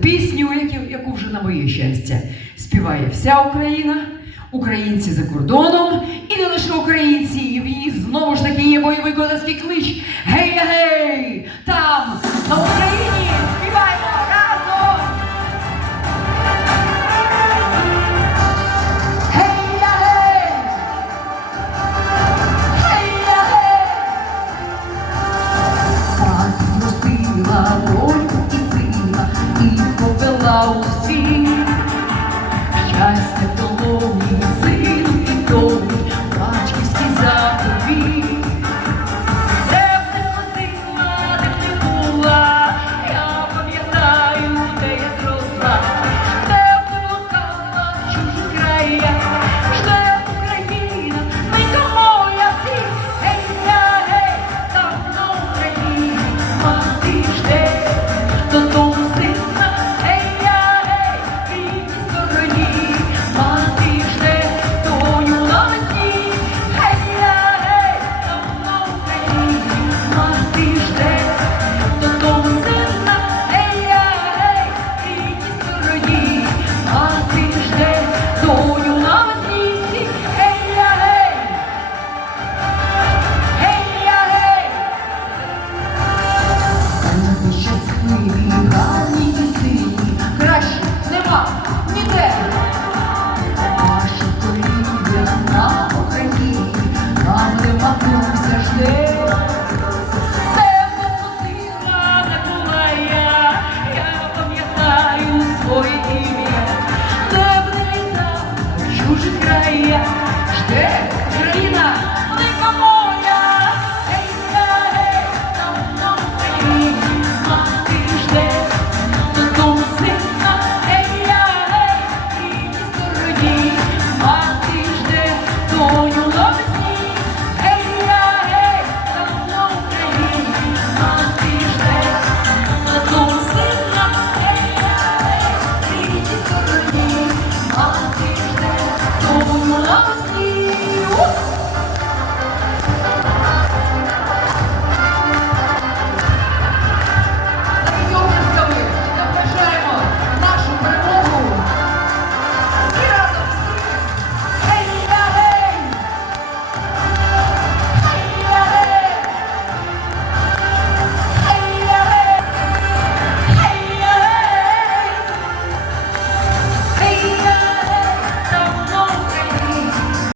Пісню, яку, вже на моє щастя співає вся Україна, українці за кордоном, і не лише українці, і в ній знову ж таки є бойовий козацький клич. tanto 네.